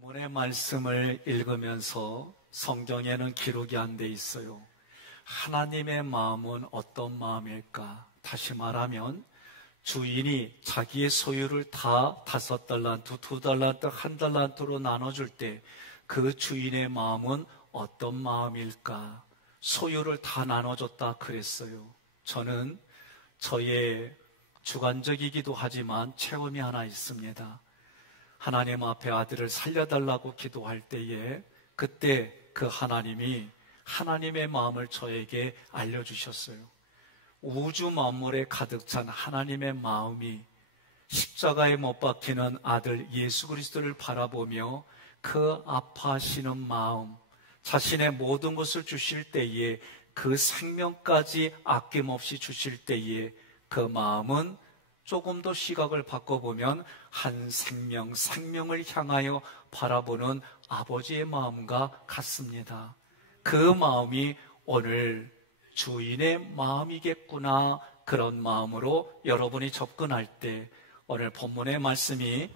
본문의 말씀을 읽으면서 성경에는 기록이 안 돼 있어요. 하나님의 마음은 어떤 마음일까? 다시 말하면 주인이 자기의 소유를 다 5달란트, 2달란트, 1달란트로 나눠줄 때 그 주인의 마음은 어떤 마음일까? 소유를 다 나눠줬다 그랬어요. 저는 저의 주관적이기도 하지만 체험이 하나 있습니다. 하나님 앞에 아들을 살려달라고 기도할 때에 그때 그 하나님이 하나님의 마음을 저에게 알려주셨어요. 우주 만물에 가득 찬 하나님의 마음이 십자가에 못 박히는 아들 예수 그리스도를 바라보며 그 아파하시는 마음, 자신의 모든 것을 주실 때에 그 생명까지 아낌없이 주실 때에 그 마음은 조금 더 시각을 바꿔보면 한 생명을 향하여 바라보는 아버지의 마음과 같습니다. 그 마음이 오늘 주인의 마음이겠구나, 그런 마음으로 여러분이 접근할 때 오늘 본문의 말씀이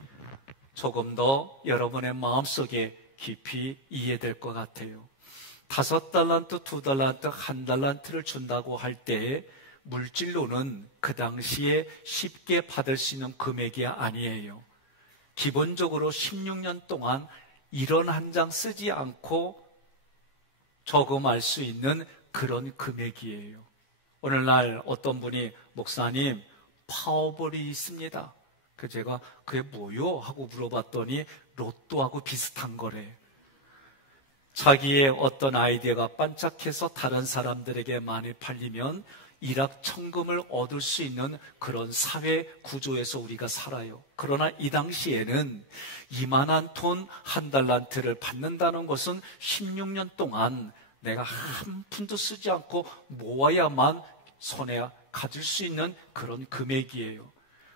조금 더 여러분의 마음속에 깊이 이해될 것 같아요. 5달란트, 2달란트, 1달란트를 준다고 할 때 물질로는 그 당시에 쉽게 받을 수 있는 금액이 아니에요. 기본적으로 16년 동안 일원 한 장 쓰지 않고 저금할 수 있는 그런 금액이에요. 오늘날 어떤 분이 목사님 파워볼이 있습니다. 제가 그게 뭐요? 하고 물어봤더니 로또하고 비슷한 거래. 자기의 어떤 아이디어가 반짝해서 다른 사람들에게 많이 팔리면 일확천금을 얻을 수 있는 그런 사회 구조에서 우리가 살아요. 그러나 이 당시에는 이만한 돈 1달란트를 받는다는 것은 16년 동안 내가 한 푼도 쓰지 않고 모아야만 손에 가질 수 있는 그런 금액이에요.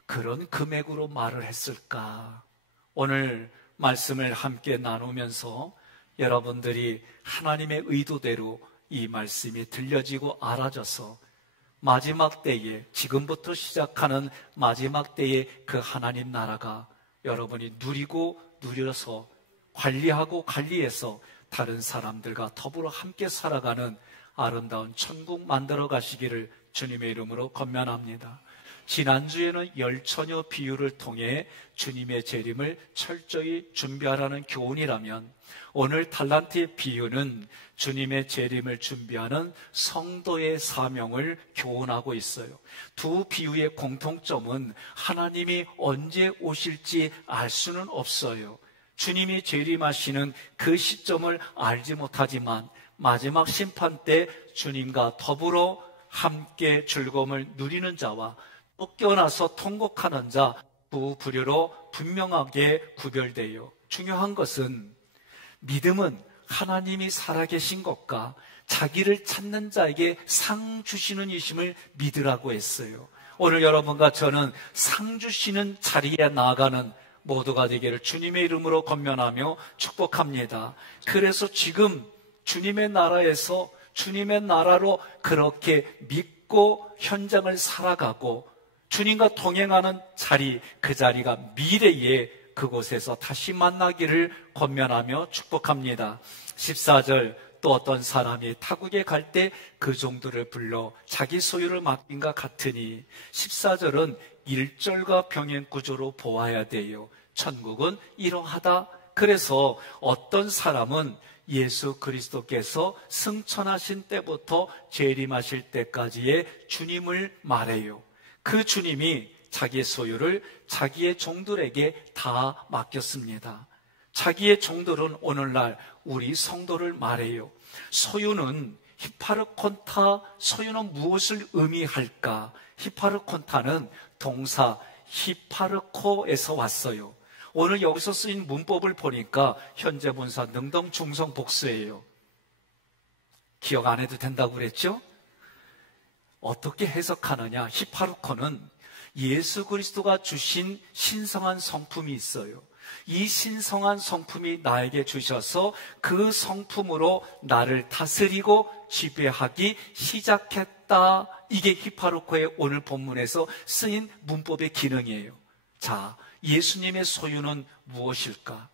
그런 금액으로 말을 했을까? 오늘 말씀을 함께 나누면서 여러분들이 하나님의 의도대로 이 말씀이 들려지고 알아져서 마지막 때에, 지금부터 시작하는 마지막 때에 그 하나님 나라가 여러분이 누리고 누려서 관리하고 관리해서 다른 사람들과 더불어 함께 살아가는 아름다운 천국 만들어 가시기를 주님의 이름으로 권면합니다. 지난주에는 열처녀 비유를 통해 주님의 재림을 철저히 준비하라는 교훈이라면 오늘 달란트의 비유는 주님의 재림을 준비하는 성도의 사명을 교훈하고 있어요. 두 비유의 공통점은 하나님이 언제 오실지 알 수는 없어요. 주님이 재림하시는 그 시점을 알지 못하지만 마지막 심판 때 주님과 더불어 함께 즐거움을 누리는 자와 쫓겨나서 통곡하는 자 두 부류로 분명하게 구별돼요. 중요한 것은 믿음은 하나님이 살아계신 것과 자기를 찾는 자에게 상 주시는 이심을 믿으라고 했어요. 오늘 여러분과 저는 상 주시는 자리에 나아가는 모두가 되기를 주님의 이름으로 권면하며 축복합니다. 그래서 지금 주님의 나라에서 주님의 나라로 그렇게 믿고 현장을 살아가고 주님과 동행하는 자리, 그 자리가 미래에 그곳에서 다시 만나기를 권면하며 축복합니다. 14절, 또 어떤 사람이 타국에 갈 때 그 종들을 불러 자기 소유를 맡긴과 같으니 14절은 1절과 병행 구조로 보아야 돼요. 천국은 이러하다. 그래서 어떤 사람은 예수 그리스도께서 승천하신 때부터 재림하실 때까지의 주님을 말해요. 그 주님이 자기의 소유를 자기의 종들에게 다 맡겼습니다. 자기의 종들은 오늘날 우리 성도를 말해요. 소유는 히파르콘타, 소유는 무엇을 의미할까? 히파르콘타는 동사 히파르코에서 왔어요. 오늘 여기서 쓰인 문법을 보니까 현재 분사 능동 중성 복수예요. 기억 안 해도 된다고 그랬죠? 어떻게 해석하느냐? 히파르코는 예수 그리스도가 주신 신성한 성품이 있어요. 이 신성한 성품이 나에게 주셔서 그 성품으로 나를 다스리고 지배하기 시작했다. 이게 히파르코의 오늘 본문에서 쓰인 문법의 기능이에요. 자, 예수님의 소유는 무엇일까?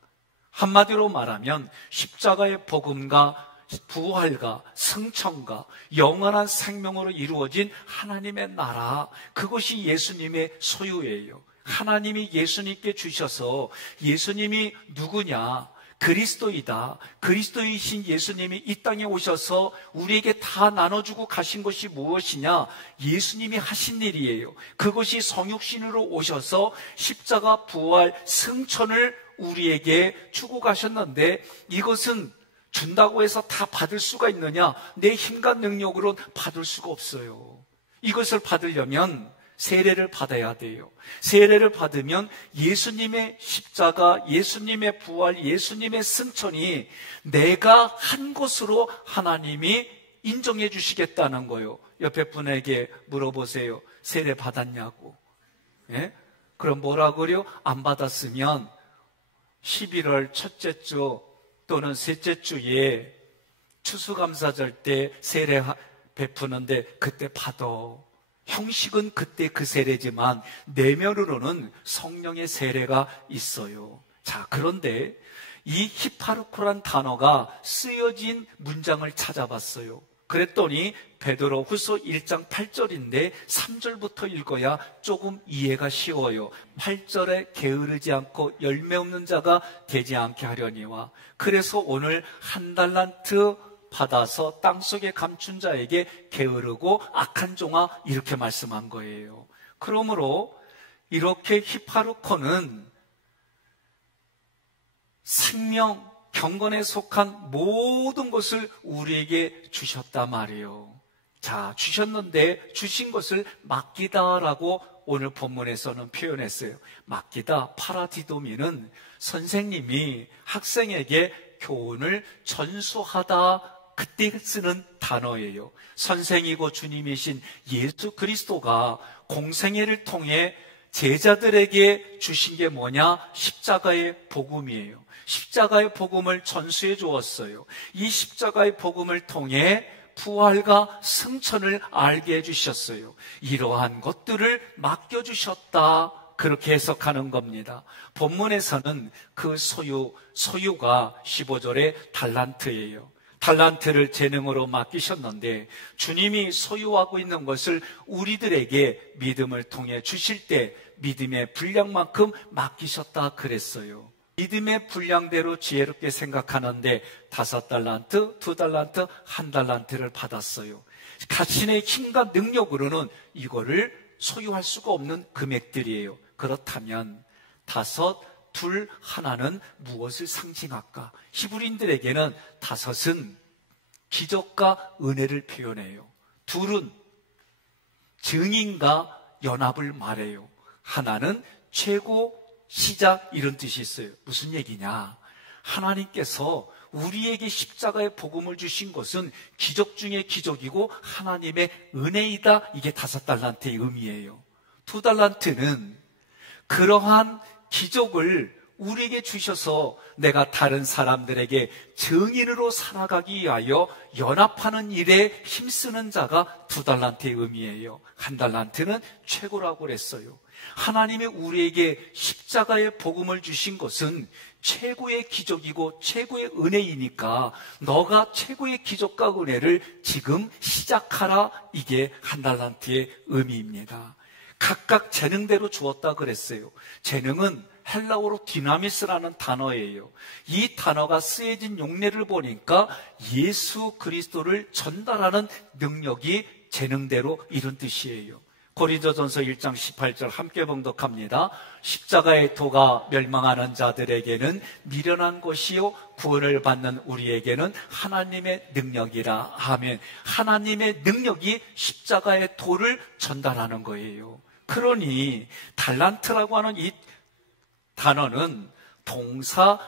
한마디로 말하면 십자가의 복음과 부활과 승천과 영원한 생명으로 이루어진 하나님의 나라, 그것이 예수님의 소유예요. 하나님이 예수님께 주셔서, 예수님이 누구냐? 그리스도이다. 그리스도이신 예수님이 이 땅에 오셔서 우리에게 다 나눠주고 가신 것이 무엇이냐? 예수님이 하신 일이에요. 그것이 성육신으로 오셔서 십자가, 부활, 승천을 우리에게 주고 가셨는데, 이것은 준다고 해서 다 받을 수가 있느냐? 내 힘과 능력으로는 받을 수가 없어요. 이것을 받으려면 세례를 받아야 돼요. 세례를 받으면 예수님의 십자가, 예수님의 부활, 예수님의 승천이 내가 한 것으로 하나님이 인정해 주시겠다는 거예요. 옆에 분에게 물어보세요. 세례 받았냐고. 예? 그럼 뭐라 그래요? 안 받았으면 11월 첫째 주 또는 셋째 주에 추수감사절 때 세례 베푸는데 그때 받아. 형식은 그때 그 세례지만 내면으로는 성령의 세례가 있어요. 자, 그런데 이 히파르코란 단어가 쓰여진 문장을 찾아봤어요. 그랬더니 베드로후서 1장 8절인데 3절부터 읽어야 조금 이해가 쉬워요. 8절에 게으르지 않고 열매 없는 자가 되지 않게 하려니와. 그래서 오늘 한 달란트 받아서 땅속에 감춘 자에게 게으르고 악한 종아, 이렇게 말씀한 거예요. 그러므로 이렇게 히파르코는 생명, 경건에 속한 모든 것을 우리에게 주셨단 말이에요. 자, 주셨는데 주신 것을 맡기다라고 오늘 본문에서는 표현했어요. 맡기다, 파라디도미는 선생님이 학생에게 교훈을 전수하다, 그때 쓰는 단어예요. 선생이고 주님이신 예수 그리스도가 공생애를 통해 제자들에게 주신 게 뭐냐? 십자가의 복음이에요. 십자가의 복음을 전수해 주었어요. 이 십자가의 복음을 통해 부활과 승천을 알게 해주셨어요. 이러한 것들을 맡겨주셨다, 그렇게 해석하는 겁니다. 본문에서는 그 소유가 15절의 달란트예요. 달란트를 재능으로 맡기셨는데 주님이 소유하고 있는 것을 우리들에게 믿음을 통해 주실 때 믿음의 분량만큼 맡기셨다 그랬어요. 믿음의 분량대로 지혜롭게 생각하는데 5달란트, 2달란트, 1달란트를 받았어요. 자신의 힘과 능력으로는 이거를 소유할 수가 없는 금액들이에요. 그렇다면 5, 2, 1는 무엇을 상징할까? 히브리인들에게는 5은 기적과 은혜를 표현해요. 2은 증인과 연합을 말해요. 1는 최고, 시작, 이런 뜻이 있어요. 무슨 얘기냐? 하나님께서 우리에게 십자가의 복음을 주신 것은 기적 중에 기적이고 하나님의 은혜이다. 이게 5달란트의 의미예요. 2달란트는 그러한 기적을 우리에게 주셔서 내가 다른 사람들에게 증인으로 살아가기 위하여 연합하는 일에 힘쓰는 자가 2달란트의 의미예요. 1달란트는 최고라고 그랬어요. 하나님이 우리에게 십자가의 복음을 주신 것은 최고의 기적이고 최고의 은혜이니까 너가 최고의 기적과 은혜를 지금 시작하라. 이게 1달란트의 의미입니다. 각각 재능대로 주었다 그랬어요. 재능은 헬라어로 디나미스라는 단어예요. 이 단어가 쓰여진 용례를 보니까 예수 그리스도를 전달하는 능력이 재능대로 이런 뜻이에요. 고린도전서 1장 18절 함께 봉독합니다. 십자가의 도가 멸망하는 자들에게는 미련한 것이요 구원을 받는 우리에게는 하나님의 능력이라. 아멘. 하나님의 능력이 십자가의 도를 전달하는 거예요. 그러니 달란트라고 하는 이 단어는 동사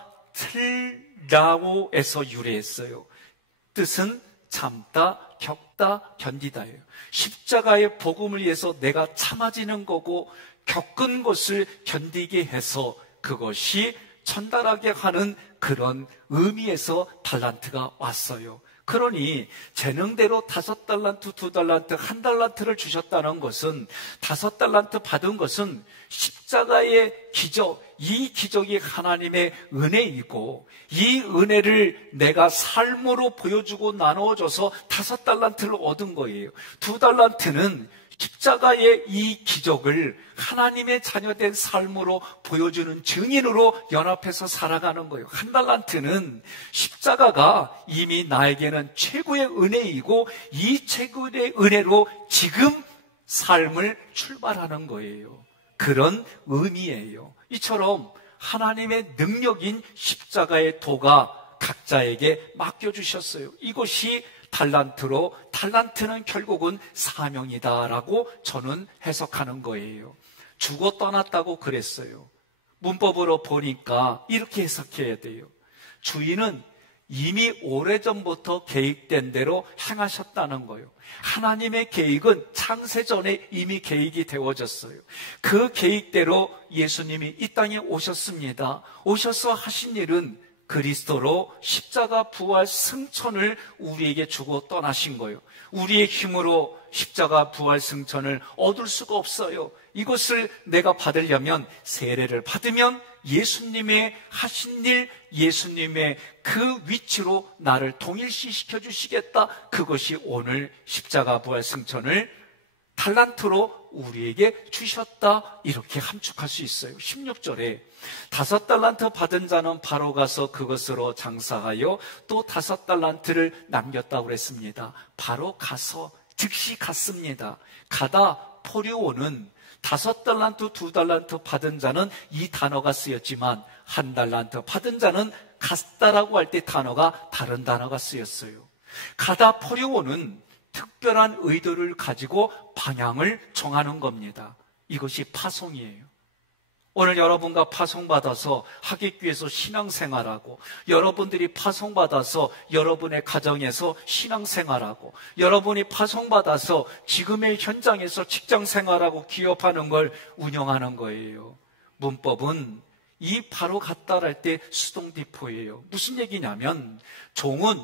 틀라오에서 유래했어요. 뜻은 참다, 겪다, 견디다예요. 십자가의 복음을 위해서 내가 참아지는 거고 겪은 것을 견디게 해서 그것이 전달하게 하는 그런 의미에서 달란트가 왔어요. 그러니 재능대로 5달란트, 2달란트, 1달란트를 주셨다는 것은 5달란트 받은 것은 십자가의 기적, 이 기적이 하나님의 은혜이고 이 은혜를 내가 삶으로 보여주고 나누어줘서 5달란트를 얻은 거예요. 2달란트는 십자가의 이 기적을 하나님의 자녀된 삶으로 보여주는 증인으로 연합해서 살아가는 거예요. 1달란트는 십자가가 이미 나에게는 최고의 은혜이고 이 최고의 은혜로 지금 삶을 출발하는 거예요. 그런 의미예요. 이처럼 하나님의 능력인 십자가의 도가 각자에게 맡겨주셨어요. 이것이 달란트로, 달란트는 결국은 사명이다라고 저는 해석하는 거예요. 주고 떠났다고 그랬어요. 문법으로 보니까 이렇게 해석해야 돼요. 주인은 이미 오래전부터 계획된 대로 행하셨다는 거예요. 하나님의 계획은 창세전에 이미 계획이 되어졌어요. 그 계획대로 예수님이 이 땅에 오셨습니다. 오셔서 하신 일은 그리스도로 십자가 부활 승천을 우리에게 주고 떠나신 거예요. 우리의 힘으로 십자가 부활 승천을 얻을 수가 없어요. 이것을 내가 받으려면 세례를 받으면 예수님의 하신 일, 예수님의 그 위치로 나를 동일시시켜 주시겠다. 그것이 오늘 십자가 부활 승천을 달란트로 우리에게 주셨다. 이렇게 함축할 수 있어요. 16절에 5달란트 받은 자는 바로 가서 그것으로 장사하여 또 5달란트를 남겼다고 그랬습니다. 바로 가서 즉시 갔습니다. 가다 포리오는 5달란트, 2달란트 받은 자는 이 단어가 쓰였지만 1달란트 받은 자는 갔다라고 할 때 단어가 다른 단어가 쓰였어요. 가다 포리오는 특별한 의도를 가지고 방향을 정하는 겁니다. 이것이 파송이에요. 오늘 여러분과 파송받아서 하객교에서 신앙생활하고, 여러분들이 파송받아서 여러분의 가정에서 신앙생활하고, 여러분이 파송받아서 지금의 현장에서 직장생활하고 기업하는 걸 운영하는 거예요. 문법은 이 바로 갔다랄 때 수동디포예요. 무슨 얘기냐면 종은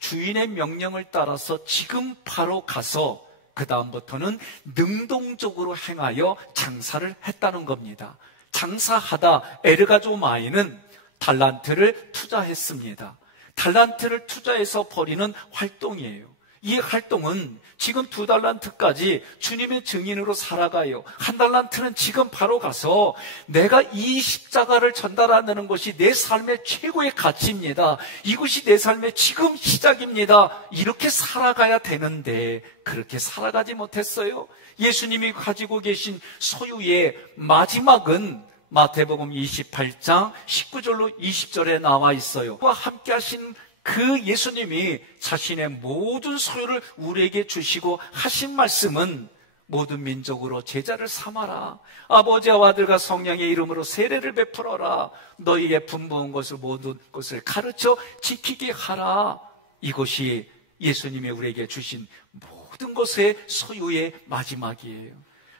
주인의 명령을 따라서 지금 바로 가서 그 다음부터는 능동적으로 행하여 장사를 했다는 겁니다. 장사하다 에르가조마이는 달란트를 투자했습니다. 달란트를 투자해서 벌이는 활동이에요. 이 활동은 지금 2달란트까지 주님의 증인으로 살아가요. 1달란트는 지금 바로 가서 내가 이 십자가를 전달하는 것이 내 삶의 최고의 가치입니다. 이것이 내 삶의 지금 시작입니다. 이렇게 살아가야 되는데 그렇게 살아가지 못했어요. 예수님이 가지고 계신 소유의 마지막은 마태복음 28장 19절로 20절에 나와 있어요. 그와 함께 하신 그 예수님이 자신의 모든 소유를 우리에게 주시고 하신 말씀은 모든 민족으로 제자를 삼아라. 아버지와 아들과 성령의 이름으로 세례를 베풀어라. 너희에게 분부한 것을 모든 것을 가르쳐 지키게 하라. 이것이 예수님이 우리에게 주신 모든 것의 소유의 마지막이에요.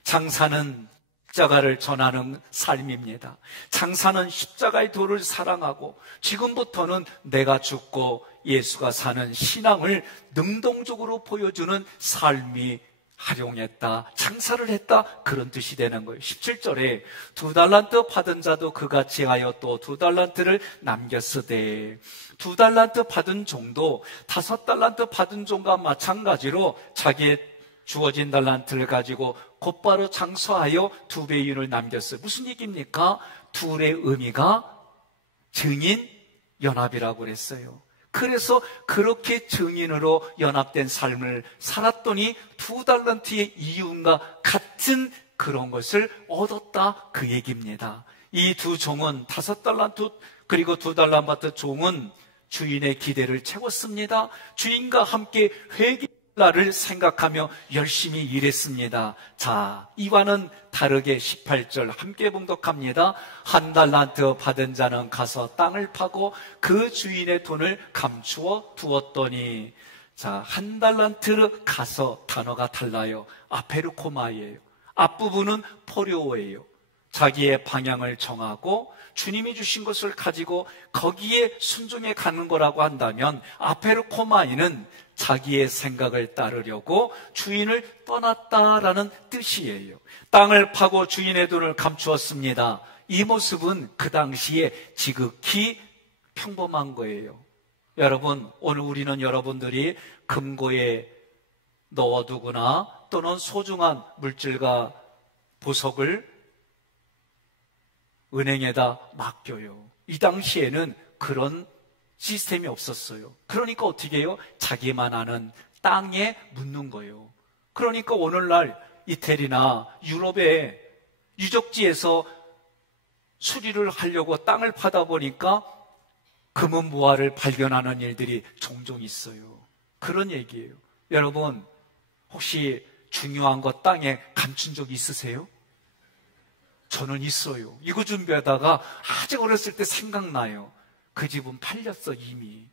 장사는 십자가를 전하는 삶입니다. 장사는 십자가의 도를 사랑하고 지금부터는 내가 죽고 예수가 사는 신앙을 능동적으로 보여주는 삶이 활용했다, 장사를 했다, 그런 뜻이 되는 거예요. 17절에 2달란트 받은 자도 그같이 하여 또 2달란트를 남겼으되, 2달란트 받은 종도 5달란트 받은 종과 마찬가지로 자기의 주어진 달란트를 가지고 곧바로 장사하여 2배의 윤을 남겼어요. 무슨 얘기입니까? 둘의 의미가 증인 연합이라고 그랬어요. 그래서 그렇게 증인으로 연합된 삶을 살았더니 2달란트의 이윤과 같은 그런 것을 얻었다, 그 얘기입니다. 이 두 종은 5달란트 그리고 2달란트 종은 주인의 기대를 채웠습니다. 주인과 함께 회개를 생각하며 열심히 일했습니다. 자, 이와는 다르게 18절 함께 봉독합니다. 1달란트 받은 자는 가서 땅을 파고 그 주인의 돈을 감추어 두었더니, 자, 1달란트 가서 단어가 달라요. 아페르코마이에요. 앞부분은 포료예요. 자기의 방향을 정하고 주님이 주신 것을 가지고 거기에 순종해 가는 거라고 한다면, 아페르코마이는 자기의 생각을 따르려고 주인을 떠났다라는 뜻이에요. 땅을 파고 주인의 돈을 감추었습니다. 이 모습은 그 당시에 지극히 평범한 거예요. 여러분, 오늘 우리는 여러분들이 금고에 넣어두거나 또는 소중한 물질과 보석을 은행에다 맡겨요. 이 당시에는 그런 시스템이 없었어요. 그러니까 어떻게 해요? 자기만 아는 땅에 묻는 거예요. 그러니까 오늘날 이태리나 유럽의 유적지에서 수리를 하려고 땅을 파다 보니까 금은보화를 발견하는 일들이 종종 있어요. 그런 얘기예요. 여러분, 혹시 중요한 거 땅에 감춘 적 있으세요? 저는 있어요. 이거 준비하다가 아주 어렸을 때 생각나요. 그 집은 팔렸어 이미.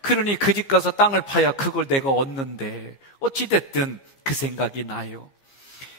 그러니 그 집 가서 땅을 파야 그걸 내가 얻는데, 어찌됐든 그 생각이 나요.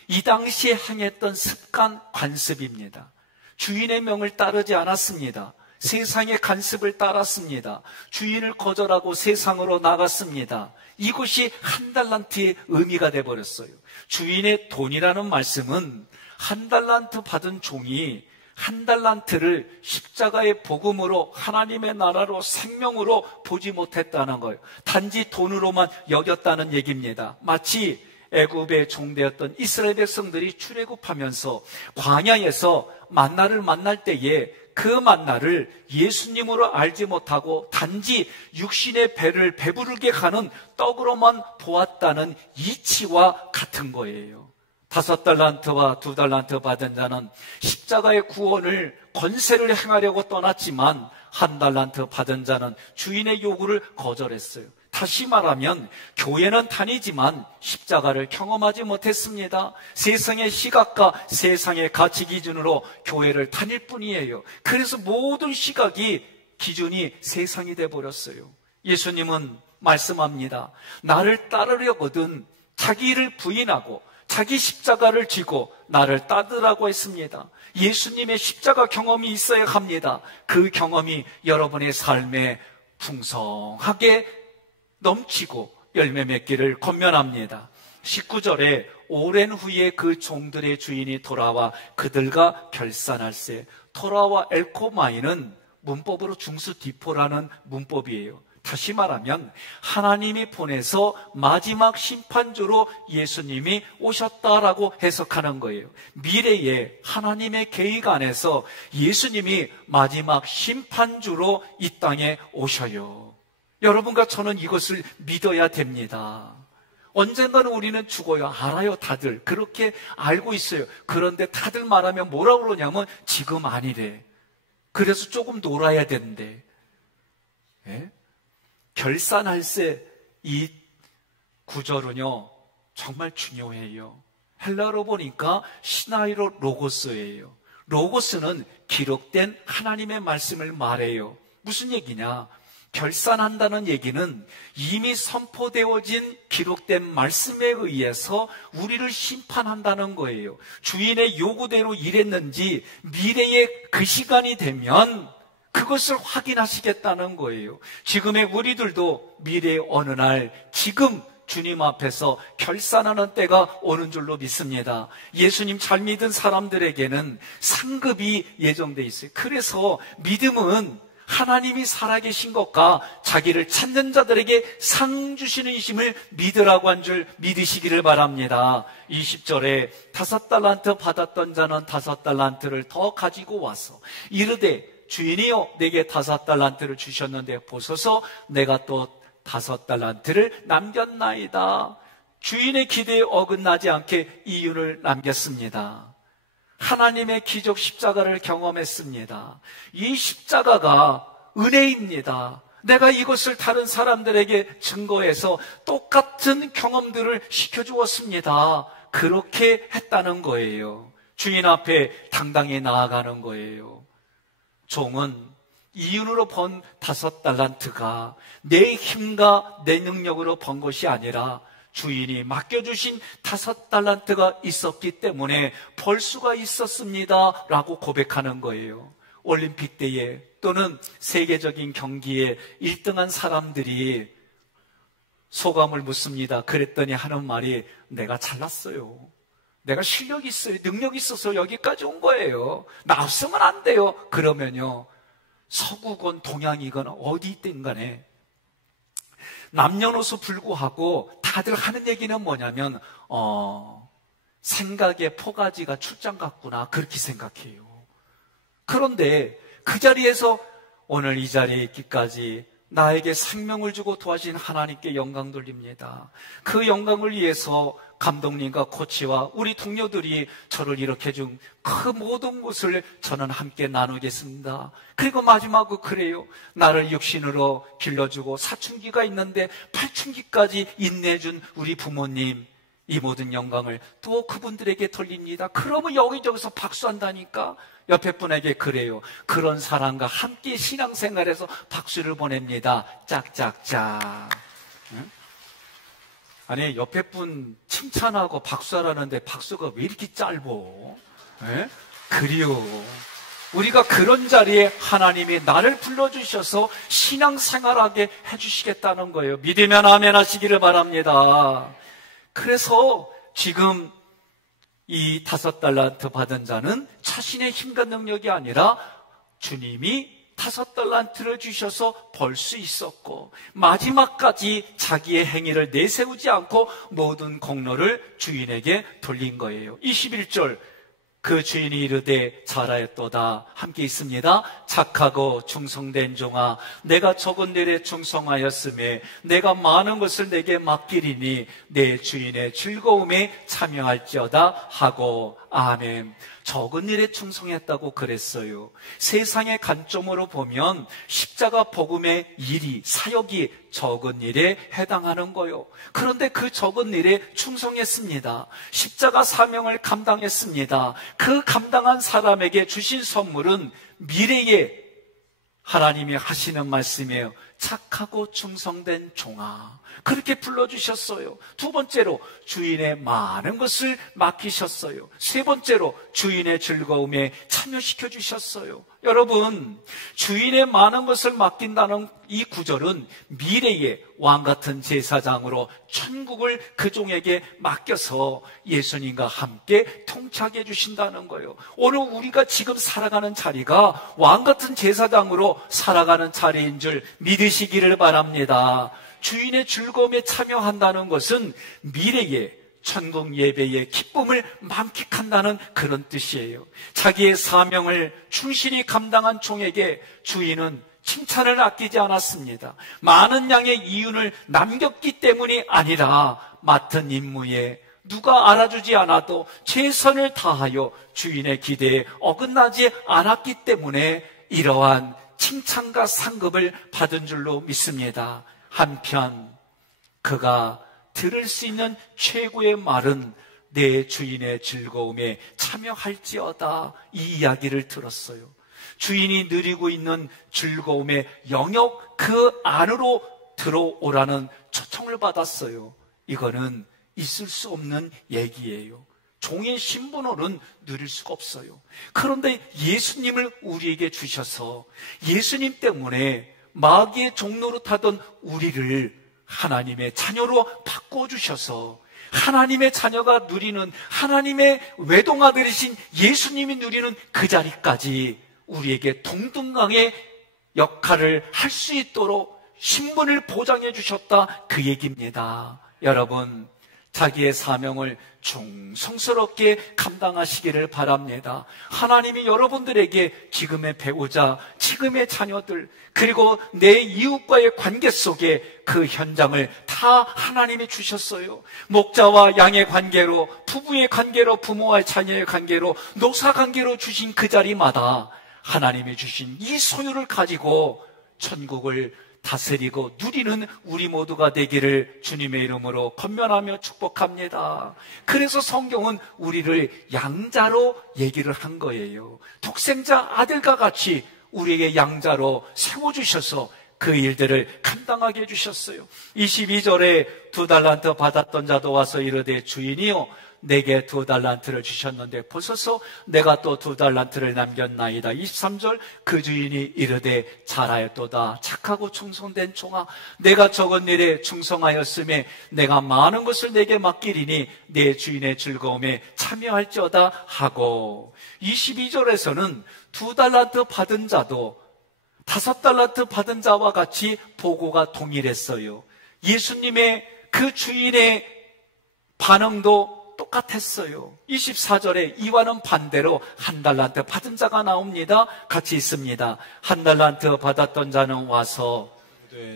이 당시에 행했던 습관 관습입니다. 주인의 명을 따르지 않았습니다. 세상의 간섭을 따랐습니다. 주인을 거절하고 세상으로 나갔습니다. 이것이 한 달란트의 의미가 되어버렸어요. 주인의 돈이라는 말씀은 한 달란트 받은 종이 한 달란트를 십자가의 복음으로 하나님의 나라로 생명으로 보지 못했다는 거예요. 단지 돈으로만 여겼다는 얘기입니다. 마치 애굽의 종되었던 이스라엘 백성들이 출애굽하면서 광야에서 만나를 만날 때에 그 만나를 예수님으로 알지 못하고 단지 육신의 배를 배부르게 하는 떡으로만 보았다는 이치와 같은 거예요. 5달란트와 2달란트 받은 자는 십자가의 구원을 권세를 행하려고 떠났지만 1달란트 받은 자는 주인의 요구를 거절했어요. 다시 말하면 교회는 다니지만 십자가를 경험하지 못했습니다. 세상의 시각과 세상의 가치 기준으로 교회를 다닐 뿐이에요. 그래서 모든 시각이 기준이 세상이 돼버렸어요. 예수님은 말씀합니다. 나를 따르려거든 자기를 부인하고 자기 십자가를 지고 나를 따르라고 했습니다. 예수님의 십자가 경험이 있어야 합니다. 그 경험이 여러분의 삶에 풍성하게 넘치고 열매 맺기를 권면합니다. 19절에 오랜 후에 그 종들의 주인이 돌아와 그들과 결산할세. 토라와 엘코마이는 문법으로 중수디포라는 문법이에요. 다시 말하면 하나님이 보내서 마지막 심판주로 예수님이 오셨다라고 해석하는 거예요. 미래에 하나님의 계획 안에서 예수님이 마지막 심판주로 이 땅에 오셔요. 여러분과 저는 이것을 믿어야 됩니다. 언젠가는 우리는 죽어요. 알아요, 다들. 그렇게 알고 있어요. 그런데 다들 말하면 뭐라고 그러냐면 지금 아니래. 그래서 조금 놀아야 된대. 예? 결산할세, 이 구절은요 정말 중요해요. 헬라어로 보니까 시나이로 로고스예요. 로고스는 기록된 하나님의 말씀을 말해요. 무슨 얘기냐? 결산한다는 얘기는 이미 선포되어진 기록된 말씀에 의해서 우리를 심판한다는 거예요. 주인의 요구대로 일했는지 미래에 그 시간이 되면 그것을 확인하시겠다는 거예요. 지금의 우리들도 미래의 어느 날 지금 주님 앞에서 결산하는 때가 오는 줄로 믿습니다. 예수님 잘 믿은 사람들에게는 상급이 예정돼 있어요. 그래서 믿음은 하나님이 살아계신 것과 자기를 찾는 자들에게 상 주시는 이심을 믿으라고 한 줄 믿으시기를 바랍니다. 20절에 5달란트 받았던 자는 5달란트를 더 가지고 와서 이르되 주인이여 내게 5달란트를 주셨는데 보소서 내가 또 5달란트를 남겼나이다. 주인의 기대에 어긋나지 않게 이윤을 남겼습니다. 하나님의 기적 십자가를 경험했습니다. 이 십자가가 은혜입니다. 내가 이것을 다른 사람들에게 증거해서 똑같은 경험들을 시켜주었습니다. 그렇게 했다는 거예요. 주인 앞에 당당히 나아가는 거예요. 종은 이윤으로 번 5달란트가 내 힘과 내 능력으로 번 것이 아니라 주인이 맡겨주신 5달란트가 있었기 때문에 벌 수가 있었습니다 라고 고백하는 거예요. 올림픽 때에 또는 세계적인 경기에 1등한 사람들이 소감을 묻습니다. 그랬더니 하는 말이 내가 잘났어요. 내가 실력이 있어요. 능력이 있어서 여기까지 온 거예요. 나 없으면 안 돼요. 그러면요, 서구건 동양이건 어디 있든 간에 남녀노소 불구하고 다들 하는 얘기는 뭐냐면 생각에 포가지가 출장 갔구나 그렇게 생각해요. 그런데 그 자리에서 오늘 이 자리에 있기까지 나에게 생명을 주고 도와주신 하나님께 영광 돌립니다. 그 영광을 위해서 감독님과 코치와 우리 동료들이 저를 이렇게 준 그 모든 것을 저는 함께 나누겠습니다. 그리고 마지막으로 그래요. 나를 육신으로 길러주고 사춘기가 있는데 팔춘기까지 인내해준 우리 부모님, 이 모든 영광을 또 그분들에게 돌립니다. 그러면 여기저기서 박수한다니까. 옆에 분에게 그래요. 그런 사람과 함께 신앙생활에서 박수를 보냅니다. 짝짝짝. 응? 아니, 옆에 분 칭찬하고 박수하라는데 박수가 왜 이렇게 짧어? 네? 그리요. 우리가 그런 자리에 하나님이 나를 불러주셔서 신앙생활하게 해주시겠다는 거예요. 믿으면 아멘 하시기를 바랍니다. 그래서 지금 이 5달란트 받은 자는 자신의 힘과 능력이 아니라 주님이 5달란트를 주셔서 벌 수 있었고, 마지막까지 자기의 행위를 내세우지 않고 모든 공로를 주인에게 돌린 거예요. 21절, 그 주인이 이르되 잘하였도다. 함께 있습니다. 착하고 충성된 종아, 내가 적은 일에 충성하였음에 내가 많은 것을 내게 맡기리니 내 주인의 즐거움에 참여할지어다 하고. 아멘. 적은 일에 충성했다고 그랬어요. 세상의 관점으로 보면 십자가 복음의 일이, 사역이 적은 일에 해당하는 거요. 그런데 그 적은 일에 충성했습니다. 십자가 사명을 감당했습니다. 그 감당한 사람에게 주신 선물은 미래에 하나님이 하시는 말씀이에요. 착하고 충성된 종아. 그렇게 불러주셨어요. 두 번째로 주인의 많은 것을 맡기셨어요. 세 번째로 주인의 즐거움에 참여시켜 주셨어요. 여러분, 주인의 많은 것을 맡긴다는 이 구절은 미래의 왕같은 제사장으로 천국을 그 종에게 맡겨서 예수님과 함께 통치하게 해주신다는 거예요. 오늘 우리가 지금 살아가는 자리가 왕같은 제사장으로 살아가는 자리인 줄 믿으시기를 바랍니다. 주인의 즐거움에 참여한다는 것은 미래의 천국 예배의 기쁨을 만끽한다는 그런 뜻이에요. 자기의 사명을 충실히 감당한 종에게 주인은 칭찬을 아끼지 않았습니다. 많은 양의 이윤을 남겼기 때문이 아니라 맡은 임무에 누가 알아주지 않아도 최선을 다하여 주인의 기대에 어긋나지 않았기 때문에 이러한 칭찬과 상급을 받은 줄로 믿습니다. 한편 그가 들을 수 있는 최고의 말은 내 주인의 즐거움에 참여할지어다, 이 이야기를 들었어요. 주인이 누리고 있는 즐거움의 영역 그 안으로 들어오라는 초청을 받았어요. 이거는 있을 수 없는 얘기예요. 종의 신분으로는 누릴 수가 없어요. 그런데 예수님을 우리에게 주셔서 예수님 때문에 마귀의 종로로 타던 우리를 하나님의 자녀로 바꿔주셔서 하나님의 자녀가 누리는, 하나님의 외동아들이신 예수님이 누리는 그 자리까지 우리에게 동등강의 역할을 할 수 있도록 신분을 보장해 주셨다, 그 얘기입니다. 여러분, 자기의 사명을 충성스럽게 감당하시기를 바랍니다. 하나님이 여러분들에게 지금의 배우자, 지금의 자녀들, 그리고 내 이웃과의 관계 속에 그 현장을 다 하나님이 주셨어요. 목자와 양의 관계로, 부부의 관계로, 부모와 자녀의 관계로, 노사 관계로 주신 그 자리마다 하나님이 주신 이 소유를 가지고 천국을 다스리고 누리는 우리 모두가 되기를 주님의 이름으로 권면하며 축복합니다. 그래서 성경은 우리를 양자로 얘기를 한 거예요. 독생자 아들과 같이 우리에게 양자로 세워주셔서 그 일들을 감당하게 해주셨어요. 22절에 2달란트 받았던 자도 와서 이르되 주인이요 내게 2달란트를 주셨는데 보소서 내가 또 2달란트를 남겼나이다. 23절 그 주인이 이르되 잘하였도다 착하고 충성된 종아 내가 적은 일에 충성하였음에 내가 많은 것을 내게 맡기리니 내 주인의 즐거움에 참여할지어다 하고 22절에서는 2달란트 받은 자도 5달란트 받은 자와 같이 보고가 동일했어요. 예수님의 그 주인의 반응도 똑같았어요. 24절에 이와는 반대로 1달란트 받은 자가 나옵니다. 같이 있습니다. 1달란트 받았던 자는 와서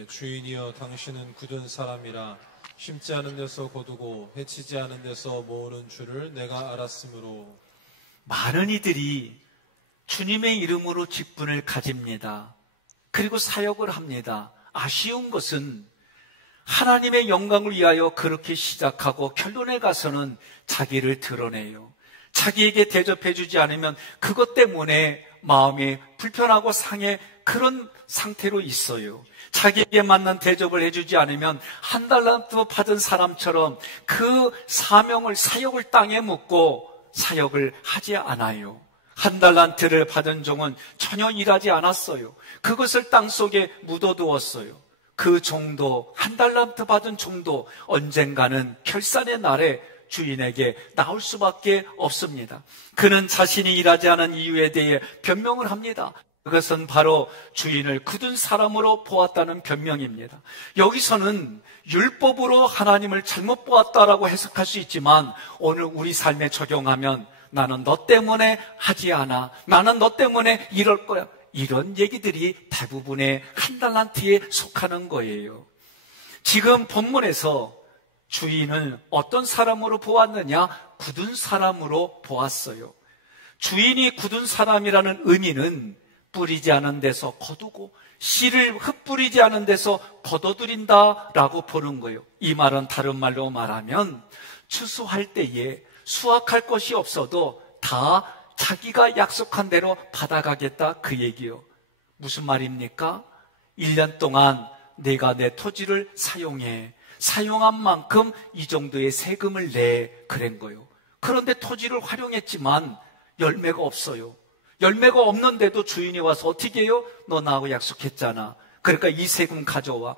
주인이여 당신은 굳은 사람이라 심지 않은 데서 거두고 해치지 않은 데서 모으는 줄을 내가 알았으므로 많은 이들이 주님의 이름으로 직분을 가집니다. 그리고 사역을 합니다. 아쉬운 것은 하나님의 영광을 위하여 그렇게 시작하고 결론에 가서는 자기를 드러내요. 자기에게 대접해주지 않으면 그것 때문에 마음이 불편하고 상해 그런 상태로 있어요. 자기에게 맞는 대접을 해주지 않으면 1달란트 받은 사람처럼 그 사역을 땅에 묻고 사역을 하지 않아요. 1달란트를 받은 종은 전혀 일하지 않았어요. 그것을 땅속에 묻어두었어요. 그 종도 1달란트 받은 종도 언젠가는 결산의 날에 주인에게 나올 수밖에 없습니다. 그는 자신이 일하지 않은 이유에 대해 변명을 합니다. 그것은 바로 주인을 굳은 사람으로 보았다는 변명입니다. 여기서는 율법으로 하나님을 잘못 보았다라고 해석할 수 있지만 오늘 우리 삶에 적용하면 나는 너 때문에 하지 않아. 나는 너 때문에 이럴 거야. 이런 얘기들이 대부분의 1달란트에 속하는 거예요. 지금 본문에서 주인을 어떤 사람으로 보았느냐? 굳은 사람으로 보았어요. 주인이 굳은 사람이라는 의미는 뿌리지 않은 데서 거두고 씨를 흩뿌리지 않은 데서 걷어들인다라고 보는 거예요. 이 말은 다른 말로 말하면 추수할 때에 수확할 것이 없어도 다 자기가 약속한 대로 받아가겠다 그 얘기요. 무슨 말입니까? 1년 동안 내가 내 토지를 사용한 만큼 이 정도의 세금을 내 그런 거예요. 그런데 토지를 활용했지만 열매가 없어요. 열매가 없는데도 주인이 와서 어떻게 해요? 너 나하고 약속했잖아. 그러니까 이 세금 가져와.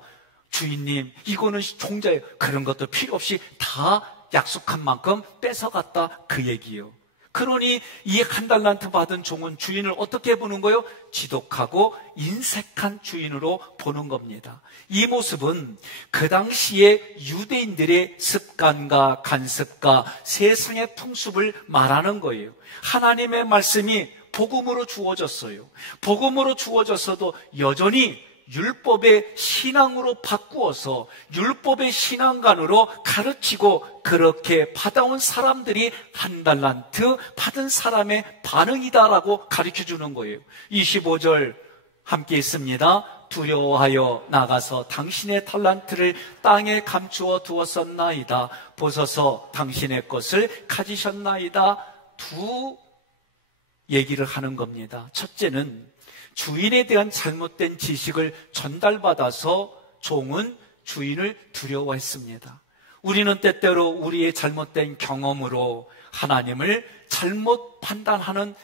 주인님 이거는 종자예요. 그런 것도 필요 없이 다 약속한 만큼 뺏어갔다 그 얘기예요. 그러니 이 1달란트 받은 종은 주인을 어떻게 보는 거예요? 지독하고 인색한 주인으로 보는 겁니다. 이 모습은 그 당시에 유대인들의 습관과 간습과 세상의 풍습을 말하는 거예요. 하나님의 말씀이 복음으로 주어졌어요. 복음으로 주어졌어도 여전히 율법의 신앙으로 바꾸어서 율법의 신앙관으로 가르치고 그렇게 받아온 사람들이 1달란트 받은 사람의 반응이다라고 가르쳐주는 거예요. 25절 함께 있습니다. 두려워하여 나가서 당신의 달란트를 땅에 감추어 두었었나이다. 보소서 당신의 것을 가지셨나이다. 두 얘기를 하는 겁니다. 첫째는 주인에 대한 잘못된 지식을 전달받아서 종은 주인을 두려워했습니다. 우리는 때때로 우리의 잘못된 경험으로 하나님을 잘못 판단하는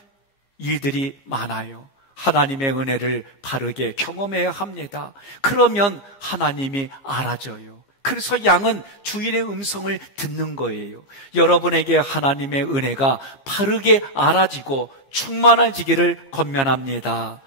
일들이 많아요. 하나님의 은혜를 바르게 경험해야 합니다. 그러면 하나님이 알아줘요. 그래서 양은 주인의 음성을 듣는 거예요. 여러분에게 하나님의 은혜가 바르게 알아지고 충만해지기를 권면합니다.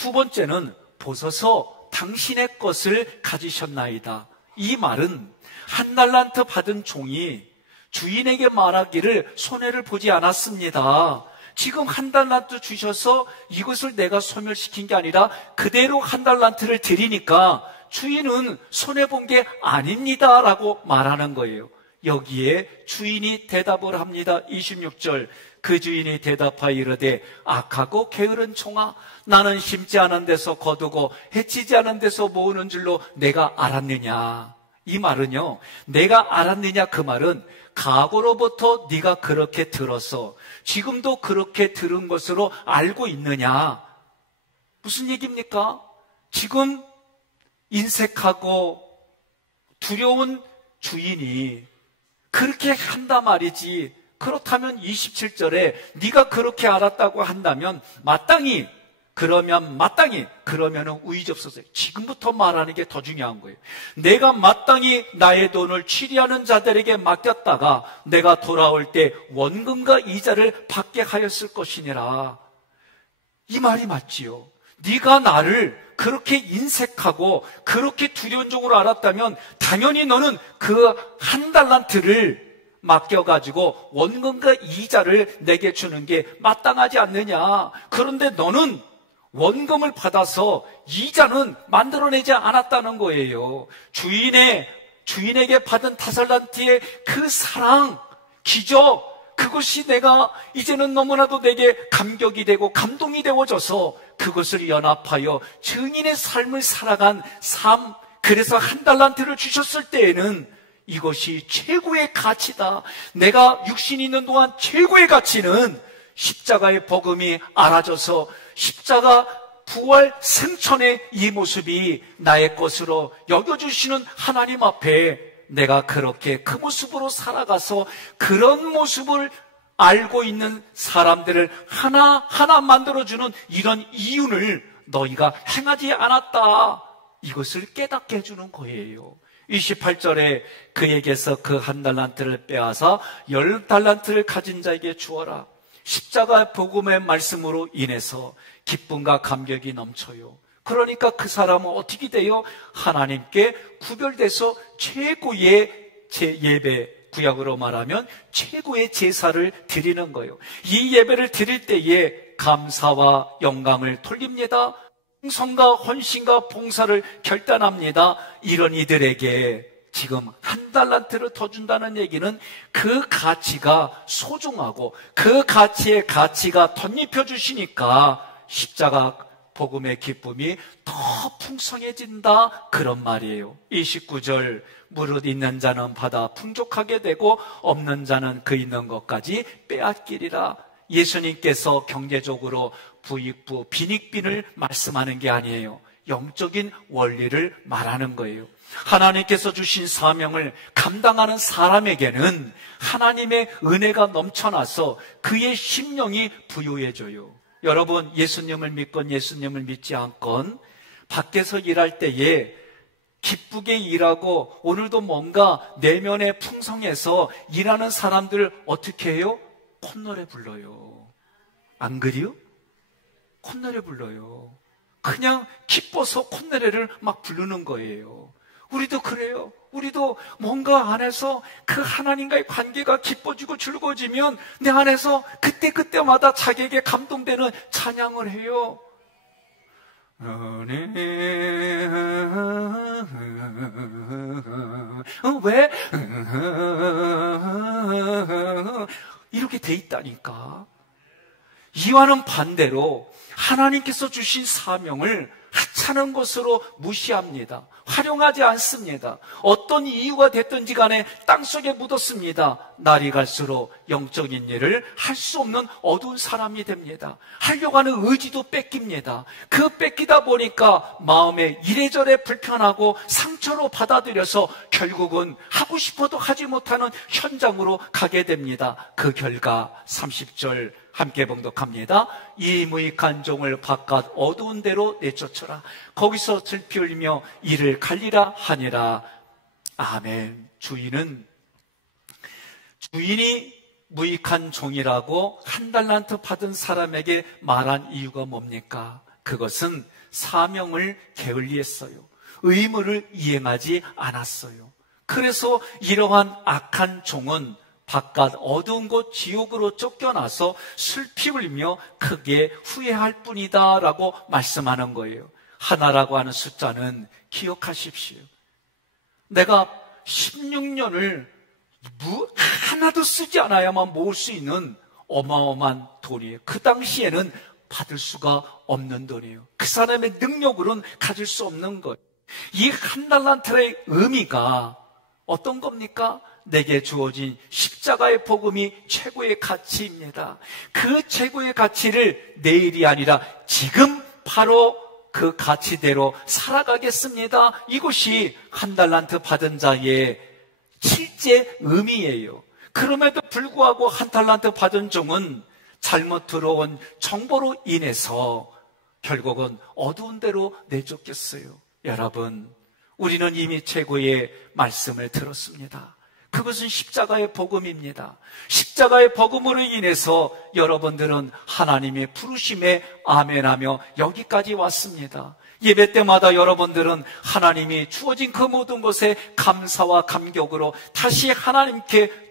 두 번째는 보소서 당신의 것을 가지셨나이다. 이 말은 1달란트 받은 종이 주인에게 말하기를 손해를 보지 않았습니다. 지금 1달란트 주셔서 이것을 내가 소멸시킨 게 아니라 그대로 1달란트를 드리니까 주인은 손해본 게 아닙니다 라고 말하는 거예요. 여기에 주인이 대답을 합니다. 26절 그 주인이 대답하여 이르되 악하고 게으른 종아 나는 심지 않은 데서 거두고 해치지 않은 데서 모으는 줄로 내가 알았느냐. 이 말은요, 내가 알았느냐 그 말은 과거로부터 네가 그렇게 들어서 지금도 그렇게 들은 것으로 알고 있느냐. 무슨 얘기입니까? 지금 인색하고 두려운 주인이 그렇게 한다 말이지. 그렇다면 27절에 네가 그렇게 알았다고 한다면 마땅히 그러면은 우의접소서. 지금부터 말하는 게 더 중요한 거예요. 내가 마땅히 나의 돈을 취리하는 자들에게 맡겼다가 내가 돌아올 때 원금과 이자를 받게 하였을 것이니라. 이 말이 맞지요. 네가 나를 그렇게 인색하고 그렇게 두려운 종으로 알았다면 당연히 너는 그 1달란트를 맡겨가지고 원금과 이자를 내게 주는 게 마땅하지 않느냐. 그런데 너는 원금을 받아서 이자는 만들어내지 않았다는 거예요. 주인에게 받은 5달란트의 그 사랑, 기적, 그것이 내가 이제는 너무나도 내게 감격이 되고 감동이 되어져서 그것을 연합하여 증인의 삶을 살아간 삶, 그래서 1달란트를 주셨을 때에는 이것이 최고의 가치다. 내가 육신이 있는 동안 최고의 가치는 십자가의 복음이 알아져서 십자가 부활 생천의 이 모습이 나의 것으로 여겨주시는 하나님 앞에 내가 그렇게 그 모습으로 살아가서 그런 모습을 알고 있는 사람들을 하나하나 만들어주는 이런 이윤을 너희가 행하지 않았다. 이것을 깨닫게 해주는 거예요. 28절에 그에게서 그 1달란트를 빼앗아 10달란트를 가진 자에게 주어라. 십자가 복음의 말씀으로 인해서 기쁨과 감격이 넘쳐요. 그러니까 그 사람은 어떻게 돼요? 하나님께 구별돼서 최고의 예배, 구약으로 말하면 최고의 제사를 드리는 거예요. 이 예배를 드릴 때에 감사와 영광을 돌립니다. 충성과 헌신과 봉사를 결단합니다. 이런 이들에게 지금 1달란트를 더 준다는 얘기는 그 가치가 소중하고 그 가치의 가치가 덧입혀 주시니까 십자가 복음의 기쁨이 더 풍성해진다, 그런 말이에요. 29절, 무릇 있는 자는 받아 풍족하게 되고 없는 자는 그 있는 것까지 빼앗기리라. 예수님께서 경제적으로 부익부, 빈익빈을 말씀하는 게 아니에요. 영적인 원리를 말하는 거예요. 하나님께서 주신 사명을 감당하는 사람에게는 하나님의 은혜가 넘쳐나서 그의 심령이 부유해져요. 여러분, 예수님을 믿건 예수님을 믿지 않건 밖에서 일할 때에 기쁘게 일하고 오늘도 뭔가 내면에 풍성해서 일하는 사람들 어떻게 해요? 콧노래 불러요. 안 그래요? 콧노래 불러요. 그냥 기뻐서 콧노래를 막 부르는 거예요. 우리도 그래요. 우리도 뭔가 안에서 그 하나님과의 관계가 기뻐지고 즐거워지면 내 안에서 그때마다 자기에게 감동되는 찬양을 해요. 왜? 이렇게 돼 있다니까. 이와는 반대로 하나님께서 주신 사명을 하찮은 것으로 무시합니다. 활용하지 않습니다. 어떤 이유가 됐든지 간에 땅속에 묻었습니다. 날이 갈수록 영적인 일을 할 수 없는 어두운 사람이 됩니다. 하려고 하는 의지도 뺏깁니다. 그 뺏기다 보니까 마음에 이래저래 불편하고 상처로 받아들여서 결국은 하고 싶어도 하지 못하는 현장으로 가게 됩니다. 그 결과 30절 함께 봉독합니다. 이 무익한 종을 바깥 어두운 데로 내쫓으라. 거기서 슬피 흘리며 이를 갈리라 하니라. 아멘. 주인이 무익한 종이라고 1달란트 받은 사람에게 말한 이유가 뭡니까? 그것은 사명을 게을리했어요. 의무를 이행하지 않았어요. 그래서 이러한 악한 종은 바깥 어두운 곳 지옥으로 쫓겨나서 슬피 흘리며 크게 후회할 뿐이다 라고 말씀하는 거예요. 하나라고 하는 숫자는 기억하십시오. 내가 16년을 하나도 쓰지 않아야만 모을 수 있는 어마어마한 돈이에요. 그 당시에는 받을 수가 없는 돈이에요. 그 사람의 능력으로는 가질 수 없는 거예요. 이 1달란트의 의미가 어떤 겁니까? 내게 주어진 십자가의 복음이 최고의 가치입니다. 그 최고의 가치를 내일이 아니라 지금 바로 그 가치대로 살아가겠습니다. 이것이 한 달란트 받은 자의 실제 의미예요. 그럼에도 불구하고 한 달란트 받은 종은 잘못 들어온 정보로 인해서 결국은 어두운 데로 내쫓겼어요. 여러분, 우리는 이미 최고의 말씀을 들었습니다. 그것은 십자가의 복음입니다. 십자가의 복음으로 인해서 여러분들은 하나님의 부르심에 아멘하며 여기까지 왔습니다. 예배 때마다 여러분들은 하나님이 주어진 그 모든 것에 감사와 감격으로 다시 하나님께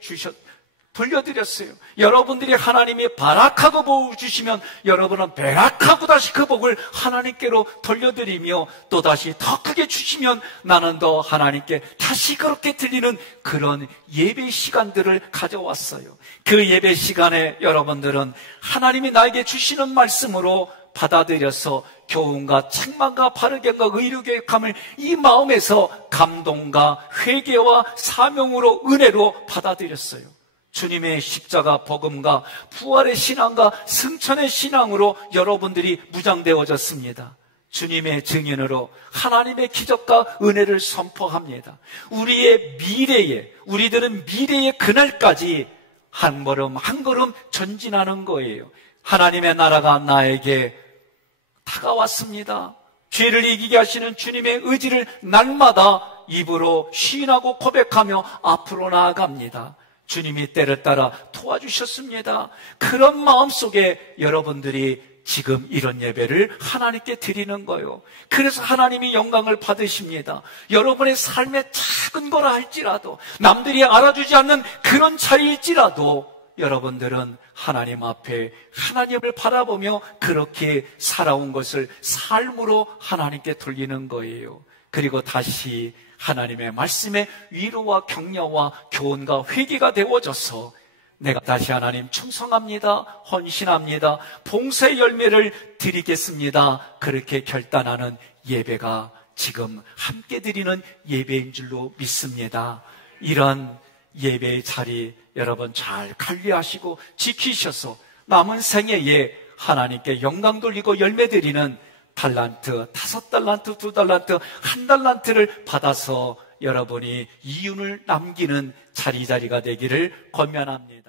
돌려드렸어요. 여러분들이 하나님이 바락하고 복 주시면 여러분은 배락하고 다시 그 복을 하나님께로 돌려드리며 또다시 더 크게 주시면 나는 더 하나님께 다시 그렇게 드리는 그런 예배 시간들을 가져왔어요. 그 예배 시간에 여러분들은 하나님이 나에게 주시는 말씀으로 받아들여서 교훈과 책망과 바르게과 의료교육함을 이 마음에서 감동과 회개와 사명으로 은혜로 받아들였어요. 주님의 십자가 복음과 부활의 신앙과 승천의 신앙으로 여러분들이 무장되어졌습니다. 주님의 증인으로 하나님의 기적과 은혜를 선포합니다. 우리들은 미래의 그날까지 한 걸음 한 걸음 전진하는 거예요. 하나님의 나라가 나에게 다가왔습니다. 죄를 이기게 하시는 주님의 의지를 날마다 입으로 시인하고 고백하며 앞으로 나아갑니다. 주님이 때를 따라 도와주셨습니다. 그런 마음속에 여러분들이 지금 이런 예배를 하나님께 드리는 거예요. 그래서 하나님이 영광을 받으십니다. 여러분의 삶의 작은 거라 할지라도, 남들이 알아주지 않는 그런 차이일지라도 여러분들은 하나님 앞에 하나님을 바라보며 그렇게 살아온 것을 삶으로 하나님께 돌리는 거예요. 그리고 다시 하나님의 말씀에 위로와 격려와 교훈과 회개가 되어져서 내가 다시 하나님 충성합니다, 헌신합니다, 봉사의 열매를 드리겠습니다, 그렇게 결단하는 예배가 지금 함께 드리는 예배인 줄로 믿습니다. 이런 예배의 자리 여러분 잘 관리하시고 지키셔서 남은 생애에 하나님께 영광 돌리고 열매 드리는 달란트, 5달란트, 2달란트, 1달란트를 받아서 여러분이 이윤을 남기는 자리가 되기를 권면합니다.